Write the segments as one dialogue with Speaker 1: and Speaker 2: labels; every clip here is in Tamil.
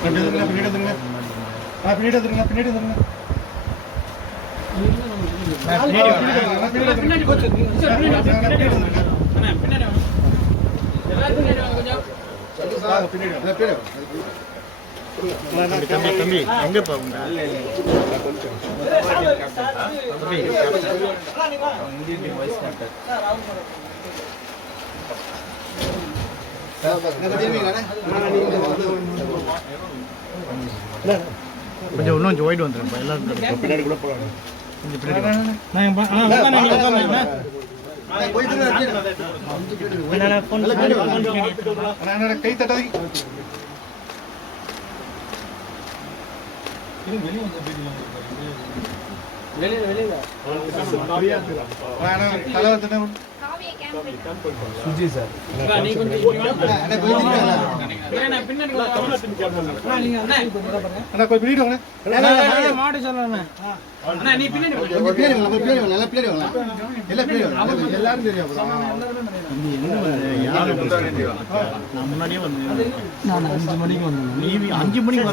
Speaker 1: பின்னாடி வந்துருங்க, பின்னாடி வந்துருங்க. ஆ, பின்னாடி வந்துருங்க, பின்னாடி. ஆ, பின்னாடி வாங்க, பின்னாடி வந்துருங்க. ஆ, பின்னாடி வந்துருங்க. வாங்க, பின்னாடி வாங்க.
Speaker 2: தம்பி தம்பி எங்க போகுங்க கொஞ்சம் இன்னும் கொஞ்சம் ஒயிட் வந்துருங்க எல்லாரும்
Speaker 1: பின்னாடி கூட போகலாம்.
Speaker 2: கொஞ்சம் பின்னாடி வாங்க. நான் பா- ஆ, உட்காருங்க, நீங்க உட்காருங்க. பின்னாடி phone பின்னாடி வாங்க.
Speaker 1: அண்ணா, அண்ணா, கை தட்டாதீங்க. ஆ, அண்ணா, தலை தெரியும் அப்புறம்.
Speaker 2: நான் முன்னாடியே வந்து நான் அஞ்சு மணிக்கு வந்து நீ அஞ்சு மணிக்கு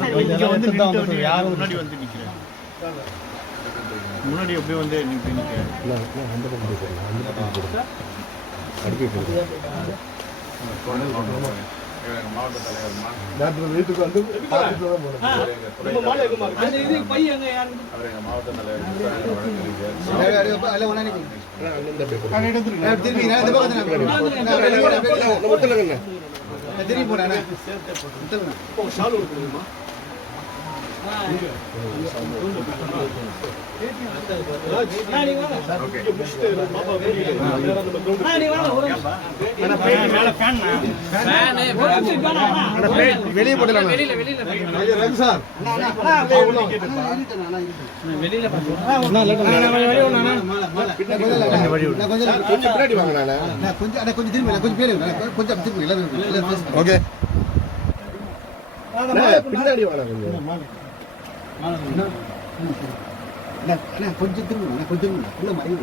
Speaker 2: வந்து யாரும் முன்னாடி வந்து நிக்கிறேன் முன்னாடி அப்படியே வந்து நின்று நிக்கிறேன்
Speaker 1: டாக்டர் வீட்டுக்கு வந்து பார்த்துட்டு தான் போனேன். வந்துருங்க.
Speaker 2: வெளியே போடலாம்
Speaker 1: கொஞ்சம் பின்னாடி வாங்க நானு. ஓகே பின்னாடி வாங்க அண்ணா
Speaker 3: கொஞ்சம் திரும்ப கொஞ்சம் உள்ள மறைவு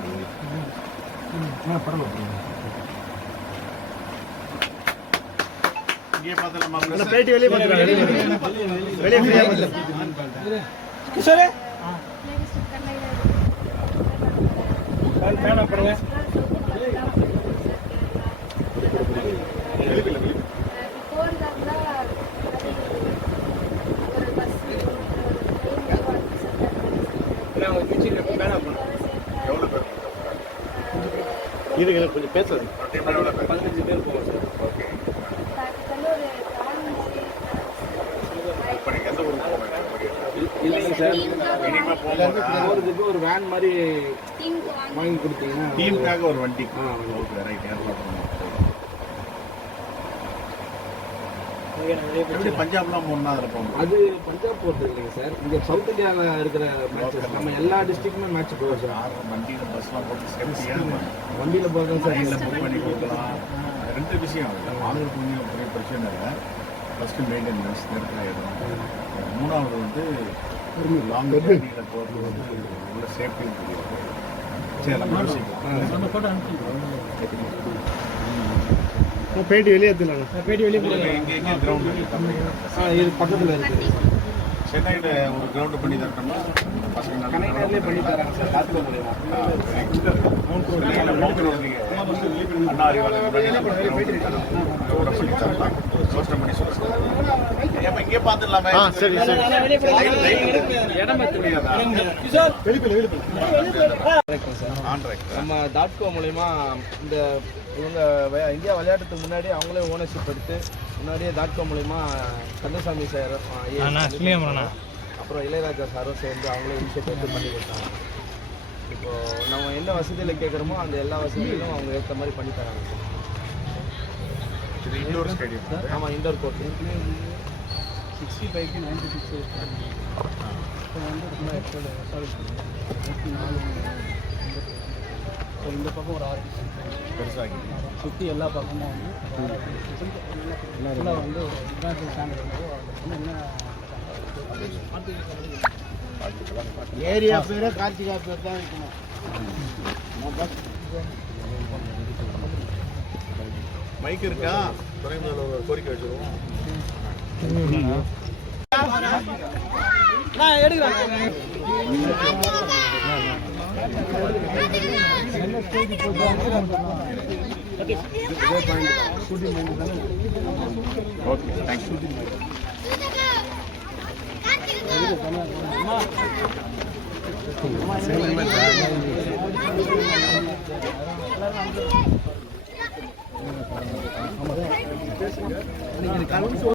Speaker 2: அந்த வெளியே ஃப்ரீயாக பார்த்துக்கலாம் கிஷோரே பேனா போடுங்க இதுக்கு கொஞ்சம் பேசுறது.
Speaker 4: பதினஞ்சு பேர் போவோம் சார்.
Speaker 5: இல்லைங்க சார். போகிறதுக்கு ஒரு வேன் மாதிரி வாங்கி கொடுத்தீங்கன்னா
Speaker 2: டீமுக்காக ஒரு வண்டி. ஓகே ரைட் ஏற்பாடு பண்ணுவோம் எப்படி பஞ்சாப்லாம் போனா அதில் போகணும்?
Speaker 5: அது பஞ்சாப் போகிறது இல்லைங்க சார். இங்கே சவுத் இந்தியாவில் இருக்கிற மேட்சஸ் நம்ம எல்லா டிஸ்ட்ரிக்ட்டுமே மேட்ச் போவோம் சார்.
Speaker 2: வண்டியில் பஸ்லாம் போட்டு
Speaker 5: வண்டியில் போகிறது சார்
Speaker 2: ட்ரெயினில் புக் பண்ணி கொடுக்கலாம். ரெண்டு விஷயம் ஆளுங்களுக்கு கொஞ்சம் பெரிய பிரச்சனை இல்லை. ஃபஸ்ட்டு மெயின்டெனன்ஸ் நேரத்தில் ஆகிடும் மூணாவது வந்து லாங் ஜர்னியில் போகிறது வந்து உள்ள சேஃப்டி தெரியும் சரி நம்ம யோசிக்கலாம்
Speaker 1: பேட்டி வெளியே எடுத்துலாம்
Speaker 2: பேட்டி வெளியே இங்கே இங்கே கிரவுண்டு
Speaker 5: ஆ இது பக்கத்தில் இருக்குது
Speaker 2: சென்னையில் ஒரு கிரவுண்டு பண்ணி தரணும்னா பசங்க நல்லா
Speaker 5: கனைனர்லேயே பண்ணி தராங்க சார். டாக்டர் மூலியமா
Speaker 2: அண்ணா அறிவாலயம் யோசனை பண்ணி சொல்லுங்க ஏப்பா இங்கே பார்த்துடலாமே? சரி சரி.
Speaker 5: நம்ம டாட்கோ மூலயமா இந்த இவங்க இந்தியா விளையாட்டுக்கு முன்னாடி அவங்களே ஓனர்ஷிப் எடுத்து முன்னாடியே டாட்கோ மூலயமா கந்தசாமி சார் அப்புறம் இளையராஜா சாரும் சேர்ந்து அவங்களே இனிஷியேட் எடுத்து பண்ணி கொடுத்தாங்க. இப்போ நம்ம என்ன வசதியில் கேட்குறோமோ அந்த எல்லா வசதிகளும் அவங்க ஏற்ற மாதிரி பண்ணி தராங்க.
Speaker 2: இண்டோர் ஸ்டேடியம்
Speaker 5: ஆமாம் இண்டோர் கோர்ட்
Speaker 3: சிக்ஸ்டி ஃபைவ்க்கு நைன்டி சிக்ஸ் இப்போ வந்து ரொம்ப எக்ஸ்ட்ரா ஸோ இந்த பக்கம் ஒரு ஆறு.
Speaker 2: பெருசாகி.
Speaker 3: சுற்றி எல்லா பக்கமும் வந்து ஃபுல்லாக வந்து இன்டர்நேஷனல் ஸ்டாண்டர்ட் வந்து என்ன?
Speaker 5: ஏரியா பேரே கார்த்திகா பேர் தான் வைக்கணும்.
Speaker 3: மைக் இருக்கா? துணை முதல்வர் ஒரு கோரிக்கை வச்சிருவோம் ஓகே தேங்க்யூ
Speaker 6: Thank பேசுங்க